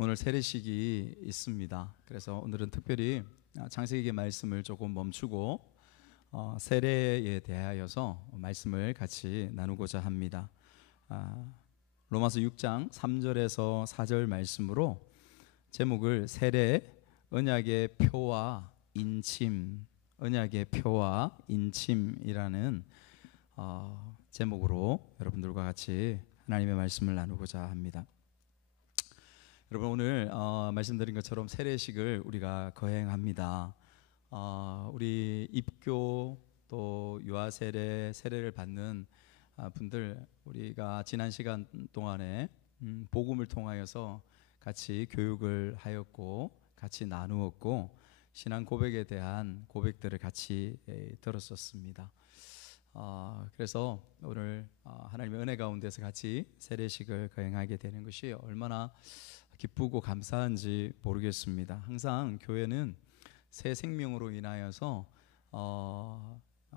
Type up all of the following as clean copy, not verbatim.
오늘 세례식이 있습니다. 그래서 오늘은 특별히 창세기 말씀을 조금 멈추고 세례에 대하여서 말씀을 같이 나누고자 합니다. 로마서 6장 3절에서 4절 말씀으로 제목을 세례, 언약의 표와 인침, 언약의 표와 인침이라는 제목으로 여러분들과 같이 하나님의 말씀을 나누고자 합니다. 여러분, 오늘 말씀드린 것처럼 세례식을 우리가 거행합니다. 우리 입교 또 유아세례, 세례를 받는 분들, 우리가 지난 시간 동안에 복음을 통하여서 같이 교육을 하였고 같이 나누었고 신앙 고백에 대한 고백들을 같이 들었었습니다. 그래서 오늘 하나님의 은혜 가운데서 같이 세례식을 거행하게 되는 것이 얼마나 기쁘고 감사한지 모르겠습니다. 항상 교회는 새 생명으로 인하여서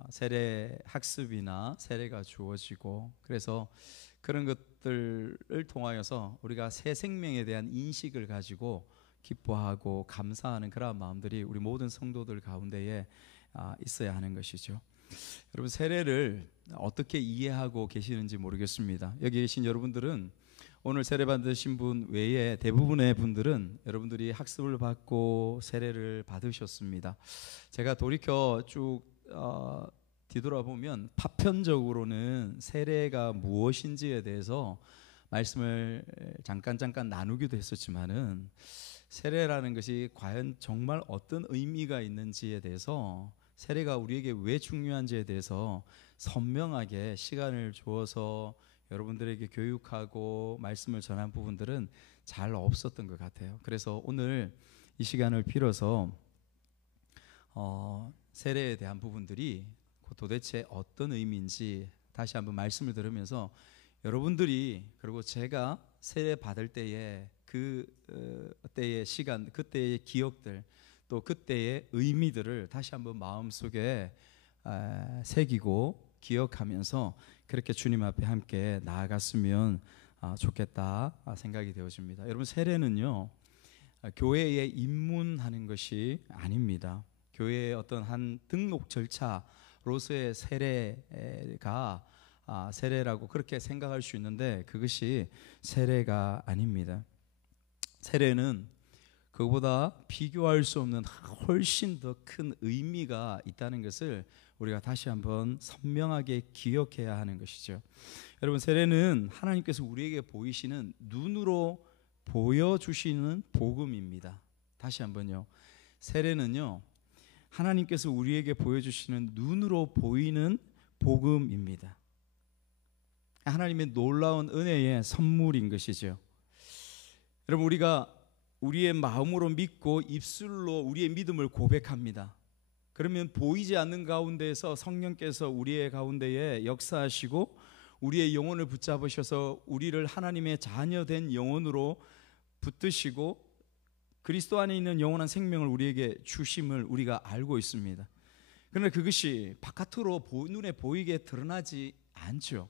세례 학습이나 세례가 주어지고, 그래서 그런 것들을 통하여서 우리가 새 생명에 대한 인식을 가지고 기뻐하고 감사하는 그런 마음들이 우리 모든 성도들 가운데에 있어야 하는 것이죠. 여러분, 세례를 어떻게 이해하고 계시는지 모르겠습니다. 여기 계신 여러분들은 오늘 세례 받으신 분 외에 대부분의 분들은 여러분들이 학습을 받고 세례를 받으셨습니다. 제가 돌이켜 쭉 뒤돌아보면 파편적으로는 세례가 무엇인지에 대해서 말씀을 잠깐 나누기도 했었지만은, 세례라는 것이 과연 정말 어떤 의미가 있는지에 대해서, 세례가 우리에게 왜 중요한지에 대해서 선명하게 시간을 주어서 여러분들에게 교육하고 말씀을 전한 부분들은 잘 없었던 것 같아요. 그래서 오늘 이 시간을 빌어서 세례에 대한 부분들이 도대체 어떤 의미인지 다시 한번 말씀을 들으면서 여러분들이, 그리고 제가 세례 받을 때에 그때의 시간, 그때의 기억들, 또 그때의 의미들을 다시 한번 마음속에 새기고 기억하면서 그렇게 주님 앞에 함께 나아갔으면 좋겠다 생각이 되어집니다. 여러분, 세례는요 교회에 입문하는 것이 아닙니다. 교회의 어떤 한 등록 절차로서의 세례가 세례라고 그렇게 생각할 수 있는데, 그것이 세례가 아닙니다. 세례는 그보다 비교할 수 없는 훨씬 더 큰 의미가 있다는 것을 우리가 다시 한번 선명하게 기억해야 하는 것이죠. 여러분, 세례는 하나님께서 우리에게 보이시는, 눈으로 보여주시는 복음입니다. 다시 한번요, 세례는요 하나님께서 우리에게 보여주시는 눈으로 보이는 복음입니다. 하나님의 놀라운 은혜의 선물인 것이죠. 여러분, 우리가 우리의 마음으로 믿고 입술로 우리의 믿음을 고백합니다. 그러면 보이지 않는 가운데에서 성령께서 우리의 가운데에 역사하시고 우리의 영혼을 붙잡으셔서 우리를 하나님의 자녀된 영혼으로 붙드시고 그리스도 안에 있는 영원한 생명을 우리에게 주심을 우리가 알고 있습니다. 그러나 그것이 바깥으로 눈에 보이게 드러나지 않죠.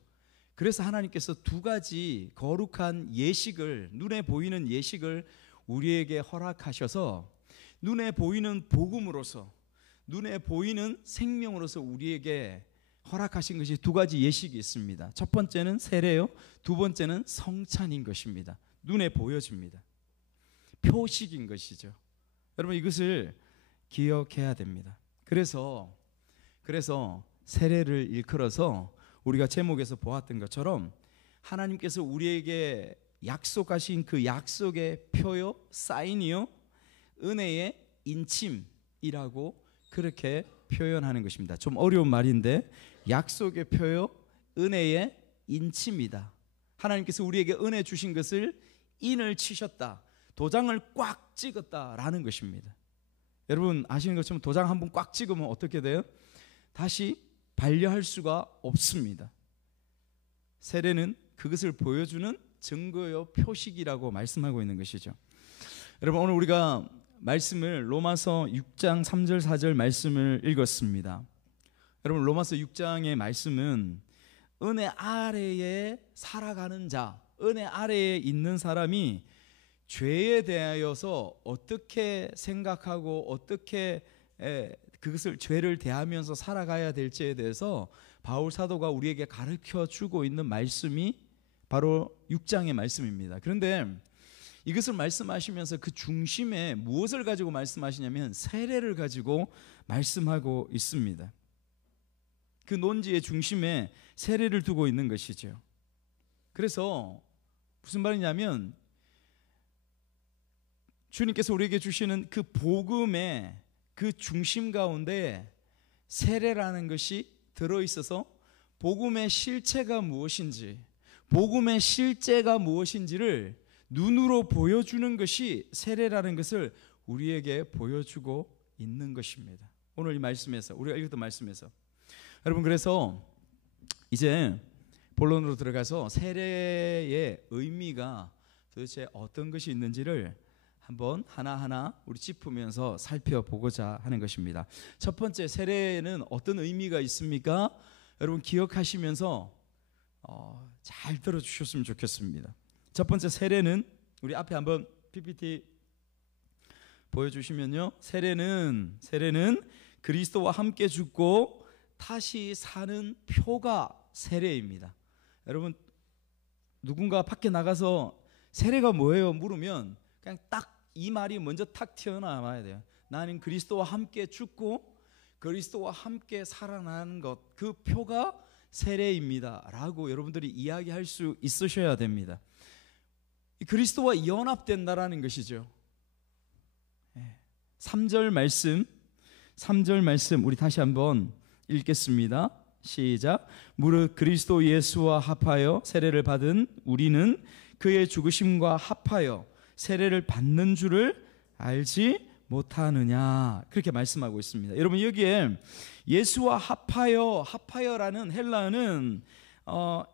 그래서 하나님께서 두 가지 거룩한 예식을, 눈에 보이는 예식을 우리에게 허락하셔서 눈에 보이는 복음으로서, 눈에 보이는 생명으로서 우리에게 허락하신 것이 두 가지 예식이 있습니다. 첫 번째는 세례요, 두 번째는 성찬인 것입니다. 눈에 보여집니다. 표식인 것이죠. 여러분, 이것을 기억해야 됩니다. 그래서 세례를 일컬어서 우리가 제목에서 보았던 것처럼 하나님께서 우리에게 약속하신 그 약속의 표요, 사인이요, 은혜의 인침이라고 그렇게 표현하는 것입니다. 좀 어려운 말인데, 약속의 표요, 은혜의 인침이다. 하나님께서 우리에게 은혜 주신 것을 인을 치셨다, 도장을 꽉 찍었다라는 것입니다. 여러분 아시는 것처럼 도장 한번 꽉 찍으면 어떻게 돼요? 다시 반려할 수가 없습니다. 세례는 그것을 보여주는 증거요, 표식이라고 말씀하고 있는 것이죠. 여러분, 오늘 우리가 말씀을 로마서 6장 3절 4절 말씀을 읽었습니다. 여러분, 로마서 6장의 말씀은 은혜 아래에 살아가는 자, 은혜 아래에 있는 사람이 죄에 대하여서 어떻게 생각하고 어떻게 그것을 죄를 대하면서 살아가야 될지에 대해서 바울 사도가 우리에게 가르쳐 주고 있는 말씀이 바로 6장의 말씀입니다. 그런데 이것을 말씀하시면서 그 중심에 무엇을 가지고 말씀하시냐면 세례를 가지고 말씀하고 있습니다. 그 논지의 중심에 세례를 두고 있는 것이죠. 그래서 무슨 말이냐면 주님께서 우리에게 주시는 그 복음의 그 중심 가운데 세례라는 것이 들어있어서 복음의 실체가 무엇인지, 복음의 실제가 무엇인지를 눈으로 보여주는 것이 세례라는 것을 우리에게 보여주고 있는 것입니다. 오늘 이 말씀에서, 우리가 읽었던 말씀에서 여러분, 그래서 이제 본론으로 들어가서 세례의 의미가 도대체 어떤 것이 있는지를 한번 하나하나 우리 짚으면서 살펴보고자 하는 것입니다. 첫 번째, 세례에는 어떤 의미가 있습니까? 여러분 기억하시면서 잘 들어주셨으면 좋겠습니다. 첫 번째, 세례는 우리 앞에 한번 PPT 보여주시면요, 세례는 그리스도와 함께 죽고 다시 사는 표가 세례입니다. 여러분, 누군가 밖에 나가서 세례가 뭐예요? 물으면 그냥 딱 이 말이 먼저 탁 튀어나와야 돼요. 나는 그리스도와 함께 죽고 그리스도와 함께 살아나는 것, 그 표가 세례입니다 라고 여러분들이 이야기할 수 있으셔야 됩니다. 그리스도와 연합된다라는 것이죠. 3절 말씀 우리 다시 한번 읽겠습니다. 시작. 무릇 그리스도 예수와 합하여 세례를 받은 우리는 그의 죽으심과 합하여 세례를 받는 줄을 알지 못하느냐, 그렇게 말씀하고 있습니다. 여러분, 여기에 예수와 합하여라는 헬라어는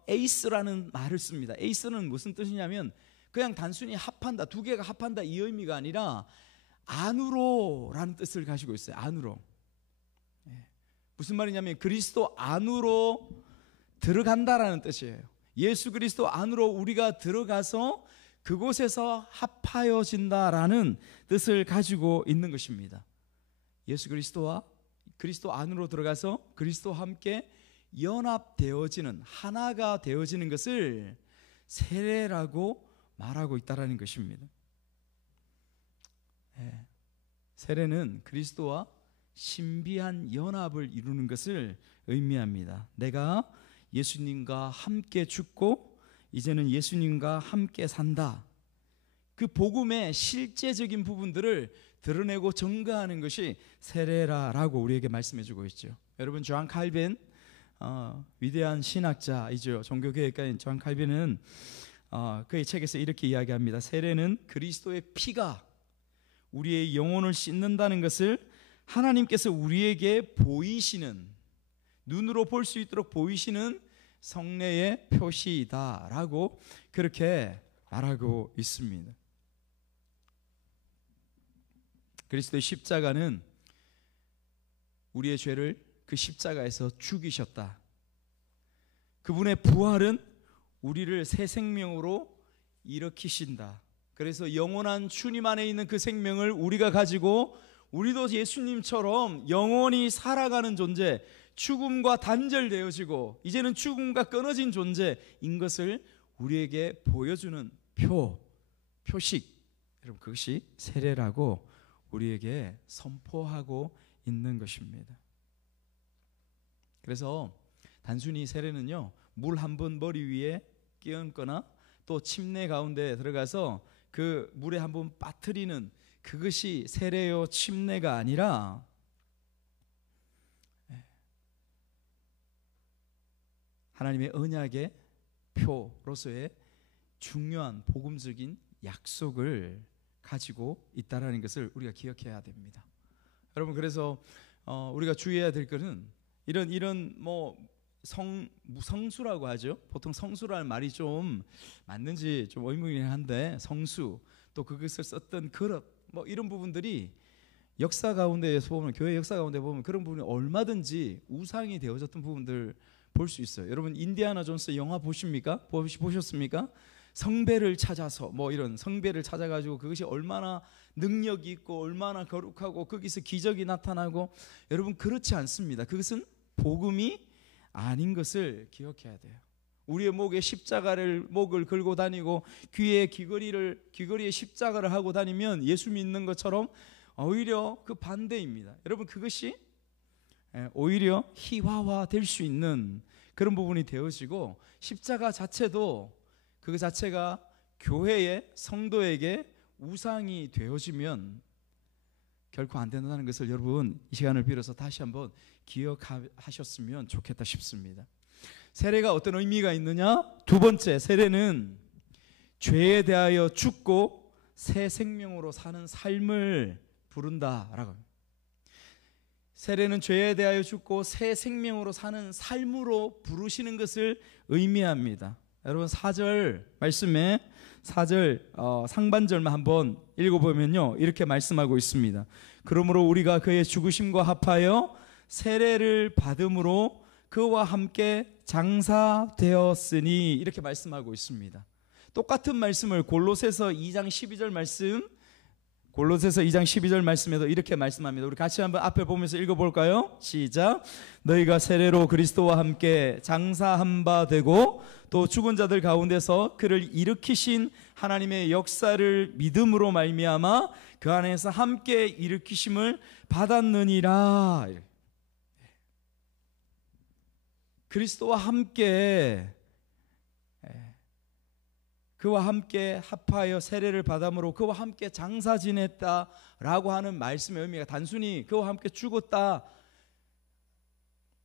에이스라는 말을 씁니다. 에이스는 무슨 뜻이냐면 그냥 단순히 합한다, 두 개가 합한다 이 의미가 아니라 안으로라는 뜻을 가지고 있어요. 안으로. 무슨 말이냐면 그리스도 안으로 들어간다라는 뜻이에요. 예수 그리스도 안으로 우리가 들어가서 그곳에서 합하여진다라는 뜻을 가지고 있는 것입니다. 예수 그리스도와 그리스도 안으로 들어가서 그리스도와 함께 연합되어지는, 하나가 되어지는 것을 세례라고 말하고 있다라는 것입니다. 세례는 그리스도와 신비한 연합을 이루는 것을 의미합니다. 내가 예수님과 함께 죽고 이제는 예수님과 함께 산다. 그 복음의 실제적인 부분들을 드러내고 증거하는 것이 세례라고 우리에게 말씀해주고 있죠. 여러분, 존 칼빈, 위대한 신학자이죠. 종교개혁가인 존 칼빈은 그의 책에서 이렇게 이야기합니다. 세례는 그리스도의 피가 우리의 영혼을 씻는다는 것을 하나님께서 우리에게 보이시는, 눈으로 볼 수 있도록 보이시는 성례의 표시이다라고 그렇게 말하고 있습니다. 그리스도의 십자가는 우리의 죄를 그 십자가에서 죽이셨다. 그분의 부활은 우리를 새 생명으로 일으키신다. 그래서 영원한 주님 안에 있는 그 생명을 우리가 가지고 우리도 예수님처럼 영원히 살아가는 존재, 죽음과 단절되어지고 이제는 죽음과 끊어진 존재인 것을 우리에게 보여주는 표식, 여러분, 그것이 세례라고 우리에게 선포하고 있는 것입니다. 그래서 단순히 세례는요, 물 한 번 머리 위에 끼얹거나 또 침내 가운데 들어가서 그 물에 한 번 빠뜨리는 그것이 세례요 침례가 아니라 하나님의 언약의 표로서의 중요한 복음적인 약속을 가지고 있다라는 것을 우리가 기억해야 됩니다. 여러분, 그래서 우리가 주의해야 될 것은 이런 성수라고 하죠. 보통 성수라는 말이 좀 맞는지 좀 의문이긴 한데, 성수, 또 그것을 썼던 그릇, 이런 부분들이 역사 가운데에서 보면, 교회 역사 가운데 보면 그런 부분이 얼마든지 우상이 되어졌던 부분들 볼 수 있어요. 여러분, 인디아나 존스 영화 보십니까? 보셨습니까? 성배를 찾아서 뭐 이런 성배를 찾아가지고 그것이 얼마나 능력이 있고 얼마나 거룩하고 거기서 기적이 나타나고, 여러분 그렇지 않습니다. 그것은 복음이 아닌 것을 기억해야 돼요. 우리의 목에 목을 걸고 다니고 귀에 귀걸이에 십자가를 하고 다니면 예수 믿는 것처럼 오히려 그 반대입니다. 여러분 그것이 오히려 희화화 될 수 있는 그런 부분이 되어지고, 십자가 자체도 그 자체가 교회의 성도에게 우상이 되어지면 결코 안 된다는 것을 여러분 이 시간을 빌어서 다시 한번 기억하셨으면 좋겠다 싶습니다. 세례가 어떤 의미가 있느냐? 두 번째, 세례는 죄에 대하여 죽고 새 생명으로 사는 삶을 부른다라고 합니다. 세례는 죄에 대하여 죽고 새 생명으로 사는 삶으로 부르시는 것을 의미합니다. 여러분 4절 말씀에 4절 상반절만 한번 읽어보면요, 이렇게 말씀하고 있습니다. 그러므로 우리가 그의 죽으심과 합하여 세례를 받음으로 그와 함께 장사되었으니, 이렇게 말씀하고 있습니다. 똑같은 말씀을 골로새서 2장 12절 말씀에도 이렇게 말씀합니다. 우리 같이 한번 앞에 보면서 읽어볼까요? 시작. 너희가 세례로 그리스도와 함께 장사한 바 되고 또 죽은 자들 가운데서 그를 일으키신 하나님의 역사를 믿음으로 말미암아 그 안에서 함께 일으키심을 받았느니라. 그리스도와 함께, 그와 함께 합하여 세례를 받음으로 그와 함께 장사 지냈다라고 하는 말씀의 의미가 단순히 그와 함께 죽었다,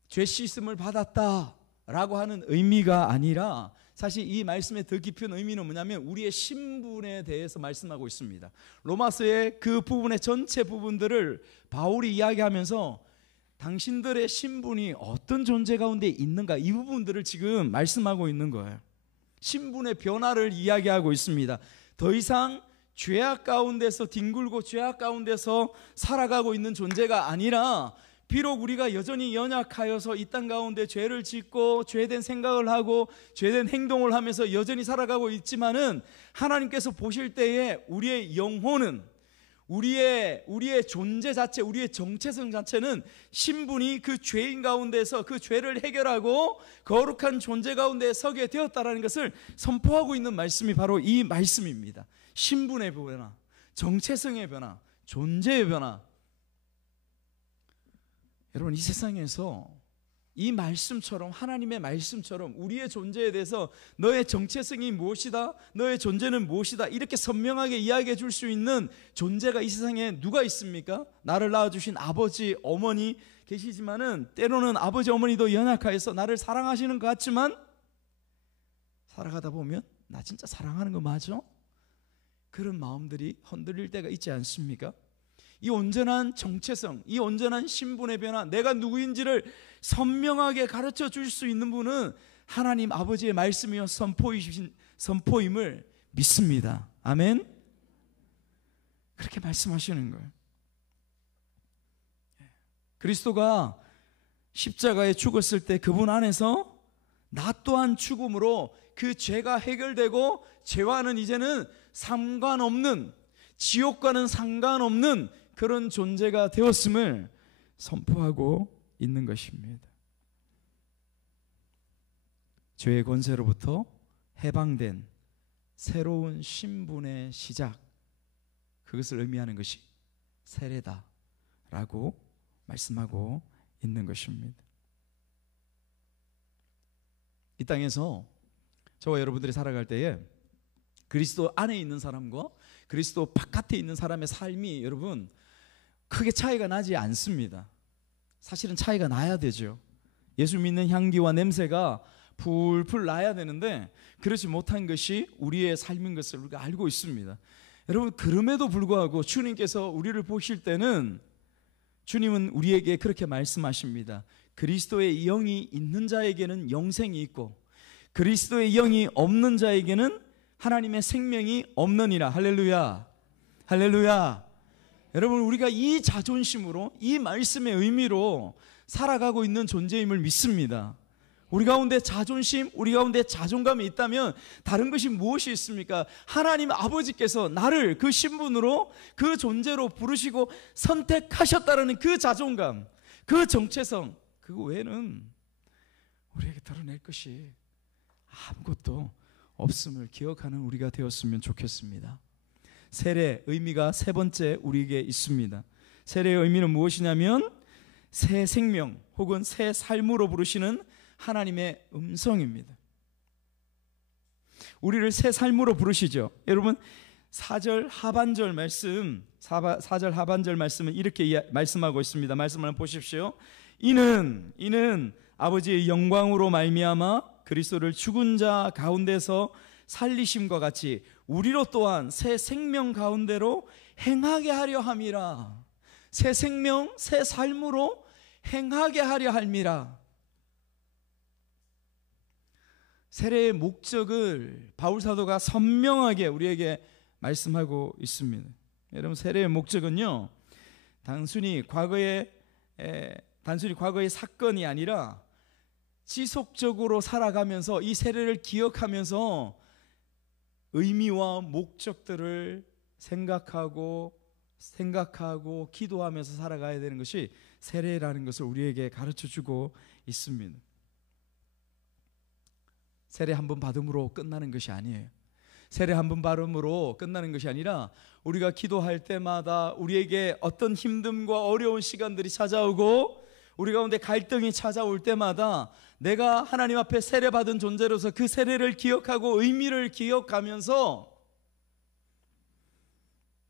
죄 씻음을 받았다라고 하는 의미가 아니라, 사실 이 말씀의 더 깊은 의미는 뭐냐면 우리의 신분에 대해서 말씀하고 있습니다. 로마서의 그 부분의 전체 부분들을 바울이 이야기하면서 당신들의 신분이 어떤 존재 가운데 있는가, 이 부분들을 지금 말씀하고 있는 거예요. 신분의 변화를 이야기하고 있습니다. 더 이상 죄악 가운데서 뒹굴고 죄악 가운데서 살아가고 있는 존재가 아니라, 비록 우리가 여전히 연약하여서 이 땅 가운데 죄를 짓고 죄된 생각을 하고 죄된 행동을 하면서 여전히 살아가고 있지만은, 하나님께서 보실 때에 우리의 영혼은, 우리의 존재 자체, 우리의 정체성 자체는 신분이 그 죄인 가운데서 그 죄를 해결하고 거룩한 존재 가운데 서게 되었다라는 것을 선포하고 있는 말씀이 바로 이 말씀입니다. 신분의 변화, 정체성의 변화, 존재의 변화. 여러분 이 세상에서 이 말씀처럼, 하나님의 말씀처럼 우리의 존재에 대해서 너의 정체성이 무엇이다, 너의 존재는 무엇이다, 이렇게 선명하게 이야기해 줄 수 있는 존재가 이 세상에 누가 있습니까? 나를 낳아주신 아버지, 어머니 계시지만은 때로는 아버지, 어머니도 연약하여서 나를 사랑하시는 것 같지만 살아가다 보면 나 진짜 사랑하는 거 맞아? 그런 마음들이 흔들릴 때가 있지 않습니까? 이 온전한 정체성, 이 온전한 신분의 변화, 내가 누구인지를 선명하게 가르쳐 줄 수 있는 분은 하나님 아버지의 말씀이요 선포임을 믿습니다. 아멘. 그렇게 말씀하시는 거예요. 그리스도가 십자가에 죽었을 때 그분 안에서 나 또한 죽음으로 그 죄가 해결되고 죄와는 이제는 상관없는, 지옥과는 상관없는 그런 존재가 되었음을 선포하고 있는 것입니다. 죄의 권세로부터 해방된 새로운 신분의 시작, 그것을 의미하는 것이 세례다라고 말씀하고 있는 것입니다. 이 땅에서 저와 여러분들이 살아갈 때에 그리스도 안에 있는 사람과 그리스도 바깥에 있는 사람의 삶이 여러분 크게 차이가 나지 않습니다. 사실은 차이가 나야 되죠. 예수 믿는 향기와 냄새가 풀풀 나야 되는데 그렇지 못한 것이 우리의 삶인 것을 우리가 알고 있습니다. 여러분 그럼에도 불구하고 주님께서 우리를 보실 때는 주님은 우리에게 그렇게 말씀하십니다. 그리스도의 영이 있는 자에게는 영생이 있고 그리스도의 영이 없는 자에게는 하나님의 생명이 없느니라. 할렐루야, 할렐루야. 여러분 우리가 이 자존심으로 이 말씀의 의미로 살아가고 있는 존재임을 믿습니다. 우리 가운데 자존심, 우리 가운데 자존감이 있다면 다른 것이 무엇이 있습니까? 하나님 아버지께서 나를 그 신분으로, 그 존재로 부르시고 선택하셨다는 그 자존감, 그 정체성, 그거 외에는 우리에게 드러낼 것이 아무것도 없음을 기억하는 우리가 되었으면 좋겠습니다. 세례 의미가 세 번째 우리에게 있습니다. 세례의 의미는 무엇이냐면 새 생명 혹은 새 삶으로 부르시는 하나님의 음성입니다. 우리를 새 삶으로 부르시죠. 여러분 4절 하반절 말씀, 4절 하반절 말씀은 이렇게 말씀하고 있습니다. 말씀을 한번 보십시오. 이는 아버지의 영광으로 말미암아 그리스도를 죽은 자 가운데서 살리심과 같이 우리로 또한 새 생명 가운데로 행하게 하려 함이라. 새 생명, 새 삶으로 행하게 하려 함이라. 세례의 목적을 바울 사도가 선명하게 우리에게 말씀하고 있습니다. 여러분 세례의 목적은요, 단순히 과거의 사건이 아니라 지속적으로 살아가면서 이 세례를 기억하면서 의미와 목적들을 생각하고 기도하면서 살아가야 되는 것이 세례라는 것을 우리에게 가르쳐주고 있습니다. 세례 한 번 받음으로 끝나는 것이 아니에요. 세례 한 번 받음으로 끝나는 것이 아니라 우리가 기도할 때마다 우리에게 어떤 힘듦과 어려운 시간들이 찾아오고 우리 가운데 갈등이 찾아올 때마다 내가 하나님 앞에 세례받은 존재로서 그 세례를 기억하고 의미를 기억하면서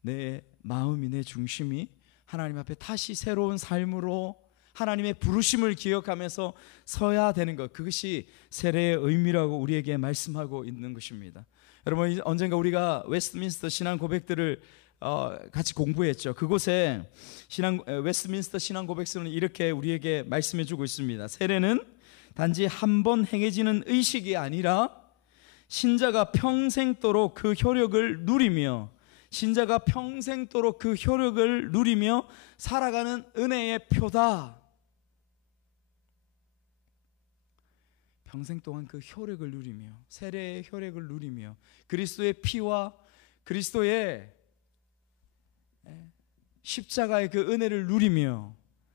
내 마음이, 내 중심이 하나님 앞에 다시 새로운 삶으로 하나님의 부르심을 기억하면서 서야 되는 것, 그것이 세례의 의미라고 우리에게 말씀하고 있는 것입니다. 여러분 언젠가 우리가 웨스트민스터 신앙 고백들을 같이 공부했죠. 그곳에 웨스트민스터 신앙 고백서는 이렇게 우리에게 말씀해 주고 있습니다. 세례는 단지 한 번 행해지는 의식이 아니라 신자가 평생도록 그 효력을 누리며 살아가는 은혜의 표다. 평생 동안 그 효력을 누리며, 세례의 효력을 누리며, 그리스도의 피와 그리스도의 십자가의 그 은혜를 누리며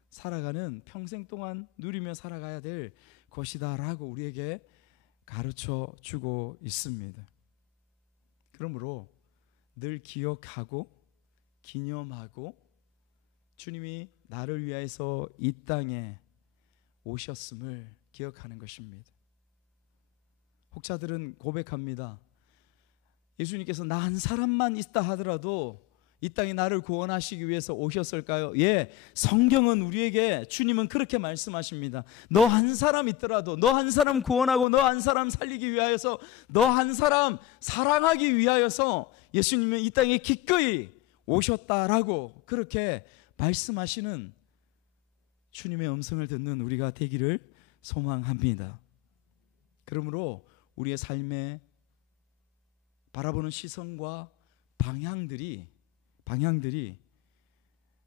살아가는, 평생 동안 누리며 살아가야 될 것이다 라고 우리에게 가르쳐 주고 있습니다. 그러므로 늘 기억하고 기념하고 주님이 나를 위하여서 이 땅에 오셨음을 기억하는 것입니다. 혹자들은 고백합니다. 예수님께서 나 한 사람만 있다 하더라도 이 땅에 나를 구원하시기 위해서 오셨을까요? 예, 성경은 우리에게, 주님은 그렇게 말씀하십니다. 너 한 사람 있더라도, 너 한 사람 구원하고 너 한 사람 살리기 위하여서, 너 한 사람 사랑하기 위하여서 예수님은 이 땅에 기꺼이 오셨다라고 그렇게 말씀하시는 주님의 음성을 듣는 우리가 되기를 소망합니다. 그러므로 우리의 삶에 바라보는 시선과 방향들이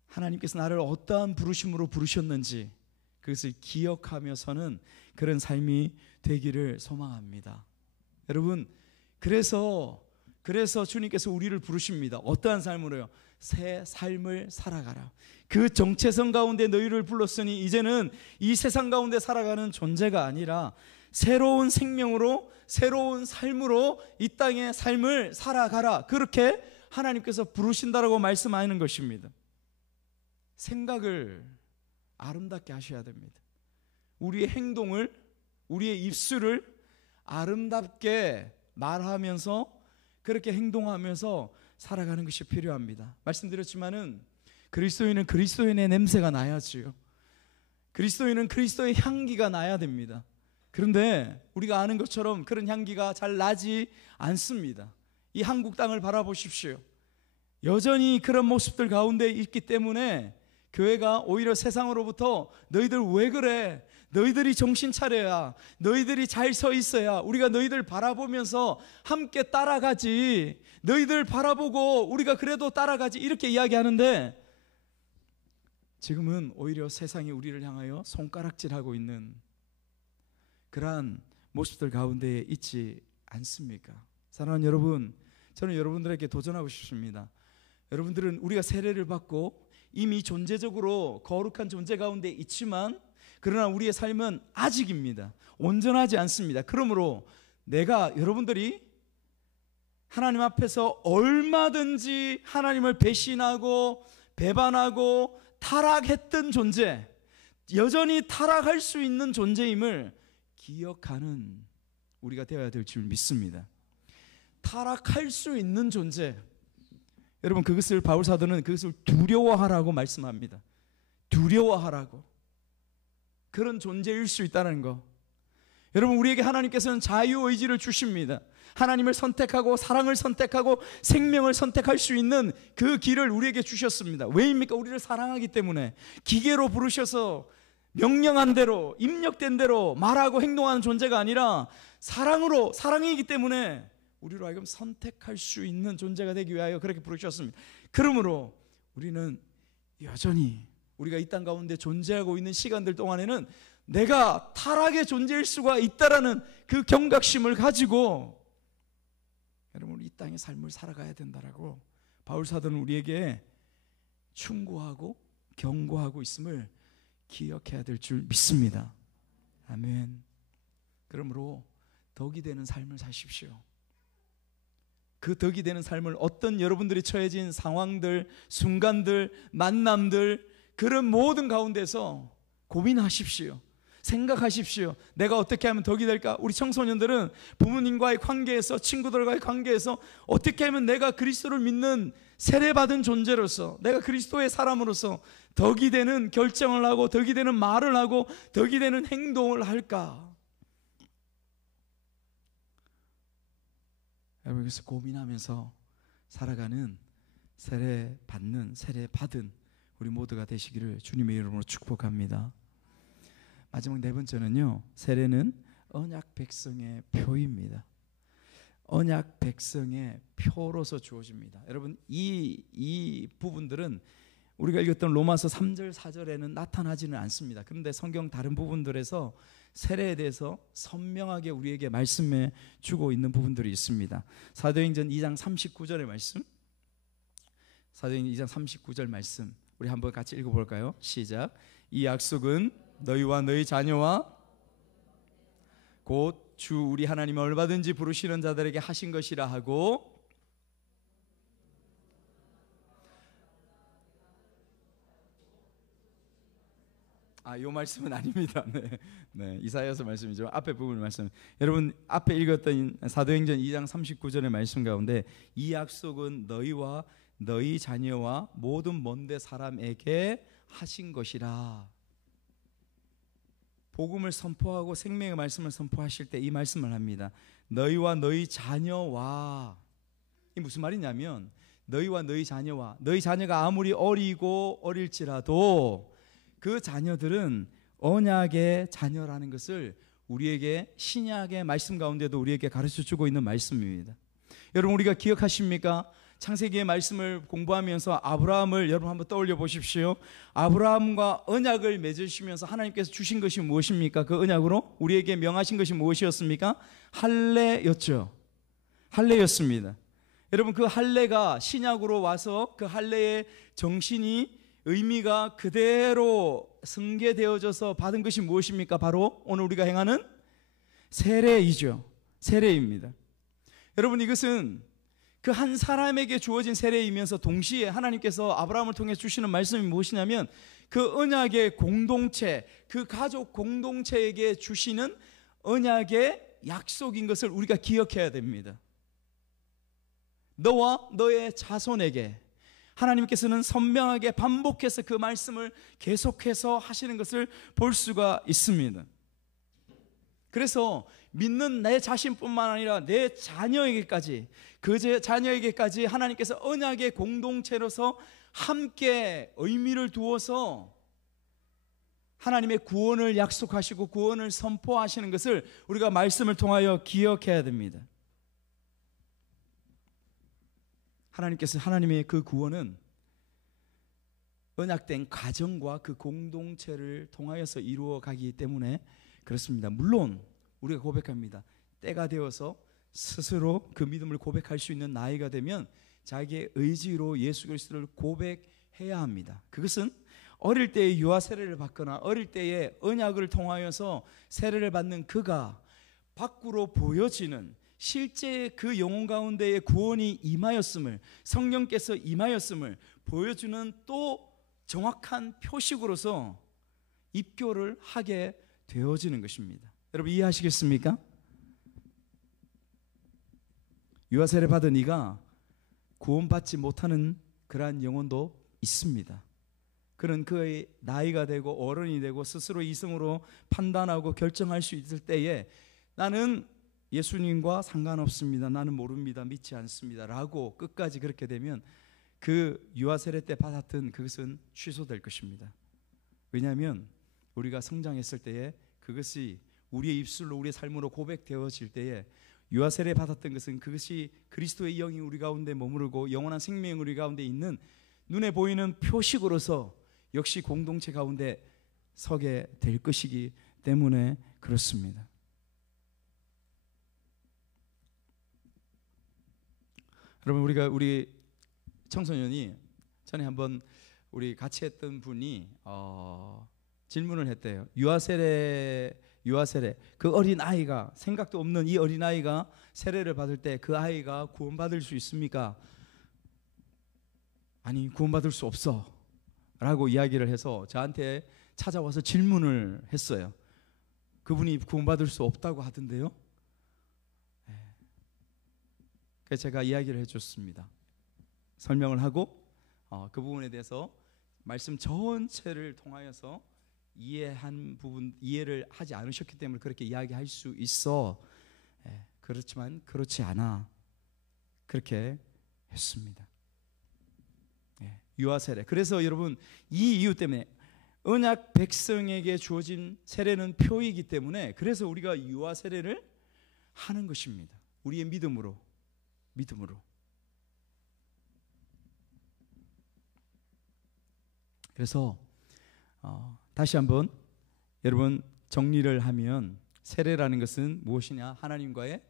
하나님께서 나를 어떠한 부르심으로 부르셨는지 그것을 기억하며 서는 그런 삶이 되기를 소망합니다. 여러분, 그래서 주님께서 우리를 부르십니다. 어떠한 삶으로요? 새 삶을 살아가라. 그 정체성 가운데 너희를 불렀으니 이제는 이 세상 가운데 살아가는 존재가 아니라 새로운 생명으로, 새로운 삶으로 이 땅의 삶을 살아가라. 그렇게 하나님께서 부르신다라고 말씀하는 것입니다. 생각을 아름답게 하셔야 됩니다. 우리의 행동을, 우리의 입술을 아름답게 말하면서, 그렇게 행동하면서 살아가는 것이 필요합니다. 말씀드렸지만은 그리스도인은 그리스도인의 냄새가 나야지요. 그리스도인은 그리스도의 향기가 나야 됩니다. 그런데 우리가 아는 것처럼 그런 향기가 잘 나지 않습니다. 이 한국 땅을 바라보십시오. 여전히 그런 모습들 가운데 있기 때문에 교회가 오히려 세상으로부터 너희들 왜 그래? 너희들이 정신 차려야, 너희들이 잘 서 있어야 우리가 너희들 바라보면서 함께 따라가지, 너희들 바라보고 우리가 그래도 따라가지, 이렇게 이야기하는데 지금은 오히려 세상이 우리를 향하여 손가락질하고 있는 그러한 모습들 가운데 있지 않습니까? 사랑하는 여러분, 저는 여러분들에게 도전하고 싶습니다. 여러분들은 우리가 세례를 받고 이미 존재적으로 거룩한 존재 가운데 있지만, 그러나 우리의 삶은 아직입니다. 온전하지 않습니다. 그러므로 여러분들이 하나님 앞에서 얼마든지 하나님을 배신하고 배반하고 타락했던 존재, 여전히 타락할 수 있는 존재임을 기억하는 우리가 되어야 될 줄 믿습니다. 타락할 수 있는 존재, 여러분, 그것을 바울 사도는 그것을 두려워하라고 말씀합니다. 두려워하라고. 그런 존재일 수 있다는 거. 여러분, 우리에게 하나님께서는 자유의지를 주십니다. 하나님을 선택하고 사랑을 선택하고 생명을 선택할 수 있는 그 길을 우리에게 주셨습니다. 왜입니까? 우리를 사랑하기 때문에. 기계로 부르셔서 명령한 대로, 입력된 대로 말하고 행동하는 존재가 아니라 사랑이기 때문에 우리로 하여금 선택할 수 있는 존재가 되기 위하여 그렇게 부르셨습니다. 그러므로 우리는 여전히 우리가 이 땅 가운데 존재하고 있는 시간들 동안에는 내가 타락의 존재일 수가 있다라는 그 경각심을 가지고 여러분, 이 땅의 삶을 살아가야 된다라고 바울 사도는 우리에게 충고하고 경고하고 있음을 기억해야 될 줄 믿습니다. 아멘. 그러므로 덕이 되는 삶을 사십시오. 그 덕이 되는 삶을 어떤 여러분들이 처해진 상황들, 순간들, 만남들, 그런 모든 가운데서 고민하십시오. 생각하십시오. 내가 어떻게 하면 덕이 될까? 우리 청소년들은 부모님과의 관계에서, 친구들과의 관계에서 어떻게 하면 내가 그리스도를 믿는 세례받은 존재로서, 내가 그리스도의 사람으로서 덕이 되는 결정을 하고 덕이 되는 말을 하고 덕이 되는 행동을 할까? 여러분, 그래서 고민하면서 살아가는 세례받은 우리 모두가 되시기를 주님의 이름으로 축복합니다. 마지막 네 번째는요, 세례는 언약 백성의 표입니다. 언약 백성의 표로서 주어집니다. 여러분, 이 부분들은 우리가 읽었던 로마서 3절 4절에는 나타나지는 않습니다. 그런데 성경 다른 부분들에서 세례에 대해서 선명하게 우리에게 말씀해 주고 있는 부분들이 있습니다. 사도행전 2장 39절의 말씀, 사도행전 2장 39절 말씀 우리 한번 같이 읽어볼까요? 시작. 이 약속은 너희와 너희 자녀와 곧 주 우리 하나님을 얼마든지 부르시는 자들에게 하신 것이라 하고, 이 말씀은 아닙니다. 네, 이사야서 말씀이죠. 앞에 부분을 말씀. 여러분, 앞에 읽었던 사도행전 2장 39절의 말씀 가운데 이 약속은 너희와 너희 자녀와 모든 먼데 사람에게 하신 것이라. 복음을 선포하고 생명의 말씀을 선포하실 때 이 말씀을 합니다. 너희와 너희 자녀와. 이 무슨 말이냐면, 너희와 너희 자녀와, 너희 자녀가 아무리 어릴지라도 그 자녀들은 언약의 자녀라는 것을 우리에게 신약의 말씀 가운데도 우리에게 가르쳐주고 있는 말씀입니다. 여러분, 우리가 기억하십니까? 창세기의 말씀을 공부하면서 아브라함을 여러분 한번 떠올려 보십시오. 아브라함과 언약을 맺으시면서 하나님께서 주신 것이 무엇입니까? 그 언약으로 우리에게 명하신 것이 무엇이었습니까? 할례였죠. 할례였습니다. 여러분, 그 할례가 신약으로 와서 그 할례의 정신이, 의미가 그대로 승계되어져서 받은 것이 무엇입니까? 바로 오늘 우리가 행하는 세례이죠. 세례입니다. 여러분, 이것은 그 한 사람에게 주어진 세례이면서 동시에 하나님께서 아브라함을 통해 주시는 말씀이 무엇이냐면, 그 언약의 공동체, 그 가족 공동체에게 주시는 언약의 약속인 것을 우리가 기억해야 됩니다. 너와 너의 자손에게 하나님께서는 선명하게 반복해서 그 말씀을 계속해서 하시는 것을 볼 수가 있습니다. 그래서 믿는 내 자신뿐만 아니라 내 자녀에게까지, 그 자녀에게까지 하나님께서 언약의 공동체로서 함께 의미를 두어서 하나님의 구원을 약속하시고 구원을 선포하시는 것을 우리가 말씀을 통하여 기억해야 됩니다. 하나님의 그 구원은 언약된 가정과 그 공동체를 통하여서 이루어가기 때문에 그렇습니다. 물론 우리가 고백합니다. 때가 되어서 스스로 그 믿음을 고백할 수 있는 나이가 되면 자기의 의지로 예수 그리스도를 고백해야 합니다. 그것은 어릴 때에 유아 세례를 받거나 어릴 때에 언약을 통하여서 세례를 받는 그가 밖으로 보여지는 실제 그 영혼 가운데에 구원이 임하였음을, 성령께서 임하였음을 보여주는 또 정확한 표식으로서 입교를 하게 되어지는 것입니다. 여러분 이해하시겠습니까? 유아 세례 받은 이가 구원받지 못하는 그러한 영혼도 있습니다. 그는 그의 나이가 되고 어른이 되고 스스로 이성으로 판단하고 결정할 수 있을 때에 나는 예수님과 상관없습니다, 나는 모릅니다, 믿지 않습니다 라고 끝까지 그렇게 되면 그 유아 세례 때 받았던 그것은 취소될 것입니다. 왜냐하면 우리가 성장했을 때에 그것이 우리의 입술로 우리의 삶으로 고백되어질 때에 유아 세례 받았던 것은 그것이 그리스도의 영이 우리 가운데 머무르고 영원한 생명이 우리 가운데 있는 눈에 보이는 표식으로서 역시 공동체 가운데 서게 될 것이기 때문에 그렇습니다. 여러분 우리 청소년이 전에 한번 우리 같이 했던 분이 질문을 했대요. 유아 세례 그 어린 아이가, 생각도 없는 이 어린 아이가 세례를 받을 때 그 아이가 구원받을 수 있습니까? 아니 구원받을 수 없어 라고 이야기를 해서 저한테 찾아와서 질문을 했어요. 그분이 구원받을 수 없다고 하던데요. 그래서 제가 이야기를 해줬습니다. 설명을 하고 그 부분에 대해서 말씀 전체를 통하여서 이해한 부분, 이해를 하지 않으셨기 때문에 그렇게 이야기할 수 있어. 그렇지만 그렇지 않아. 그렇게 했습니다. 유아 세례. 그래서 여러분 이 이유 때문에 언약 백성에게 주어진 세례는 표이기 때문에 그래서 우리가 유아 세례를 하는 것입니다. 우리의 믿음으로. 그래서 다시 한번 여러분 정리를 하면 세례라는 것은 무엇이냐? 하나님과의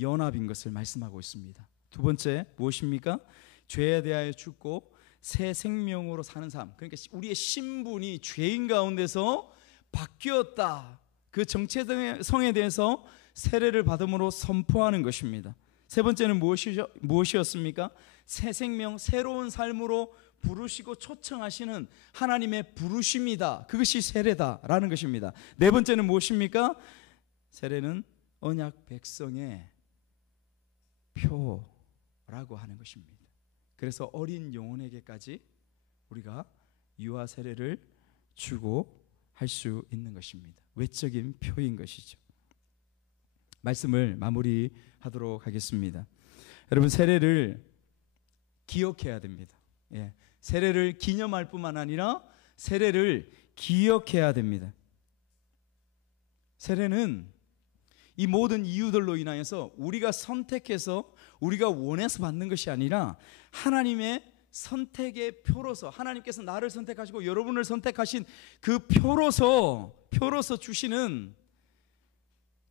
연합인 것을 말씀하고 있습니다. 두 번째 무엇입니까? 죄에 대하여 죽고 새 생명으로 사는 삶. 그러니까 우리의 신분이 죄인 가운데서 바뀌었다. 그 정체성에 대해서 세례를 받음으로 선포하는 것입니다. 세 번째는 무엇이었습니까? 새 생명, 새로운 삶으로 부르시고 초청하시는 하나님의 부르심이다. 그것이 세례다라는 것입니다. 네 번째는 무엇입니까? 세례는 언약 백성의 표라고 하는 것입니다. 그래서 어린 영혼에게까지 우리가 유아 세례를 주고 할 수 있는 것입니다. 외적인 표인 것이죠. 말씀을 마무리하도록 하겠습니다. 여러분 세례를 기억해야 됩니다. 세례를 기념할 뿐만 아니라 세례를 기억해야 됩니다. 세례는 이 모든 이유들로 인하여서 우리가 선택해서 우리가 원해서 받는 것이 아니라 하나님의 선택의 표로서, 하나님께서 나를 선택하시고 여러분을 선택하신 그 표로서 주시는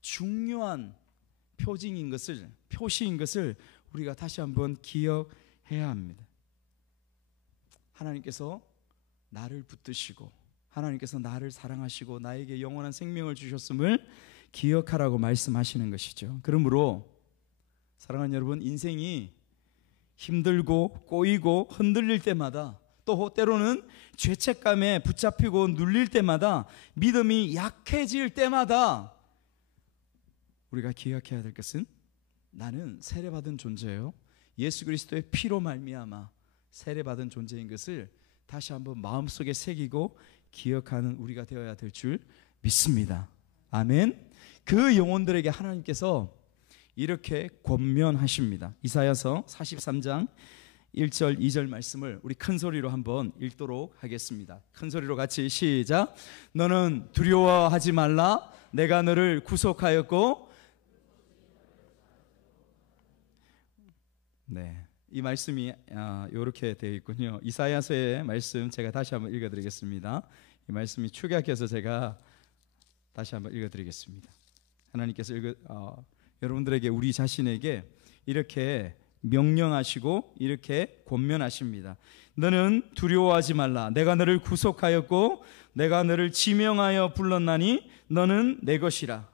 중요한 표징인 것을, 표시인 것을 우리가 다시 한번 기억해야 합니다. 하나님께서 나를 붙드시고 하나님께서 나를 사랑하시고 나에게 영원한 생명을 주셨음을 기억하라고 말씀하시는 것이죠. 그러므로 사랑하는 여러분, 인생이 힘들고 꼬이고 흔들릴 때마다, 또 때로는 죄책감에 붙잡히고 눌릴 때마다, 믿음이 약해질 때마다 우리가 기억해야 될 것은 나는 세례받은 존재예요. 예수 그리스도의 피로 말미암아 세례받은 존재인 것을 다시 한번 마음속에 새기고 기억하는 우리가 되어야 될 줄 믿습니다. 아멘. 그 영혼들에게 하나님께서 이렇게 권면하십니다. 이사야서 43장 1절 2절 말씀을 우리 큰 소리로 한번 읽도록 하겠습니다. 큰 소리로 같이 시작. 너는 두려워하지 말라. 내가 너를 구속하였고. 네, 이 말씀이 이렇게 되어 있군요. 이사야서의 말씀 제가 다시 한번 읽어드리겠습니다. 이 말씀이 축약해서 제가 다시 한번 읽어드리겠습니다. 하나님께서 여러분들에게, 우리 자신에게 이렇게 명령하시고 이렇게 권면하십니다. 너는 두려워하지 말라. 내가 너를 구속하였고 내가 너를 지명하여 불렀나니 너는 내 것이라.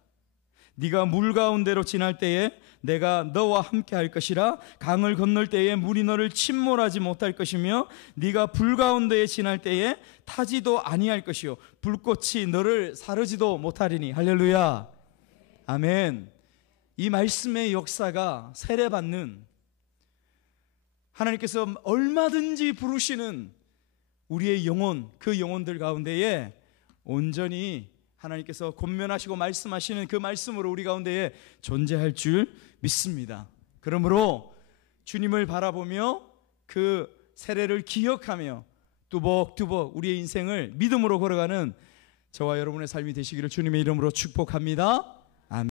네가 물 가운데로 지날 때에 내가 너와 함께 할 것이라. 강을 건널 때에 물이 너를 침몰하지 못할 것이며 네가 불 가운데에 지날 때에 타지도 아니할 것이요 불꽃이 너를 사르지도 못하리니. 할렐루야. 아멘. 이 말씀의 역사가 세례받는, 하나님께서 얼마든지 부르시는 우리의 영혼, 그 영혼들 가운데에 온전히 하나님께서 권면하시고 말씀하시는 그 말씀으로 우리 가운데에 존재할 줄 믿습니다. 그러므로 주님을 바라보며 그 세례를 기억하며 뚜벅뚜벅 우리의 인생을 믿음으로 걸어가는 저와 여러분의 삶이 되시기를 주님의 이름으로 축복합니다.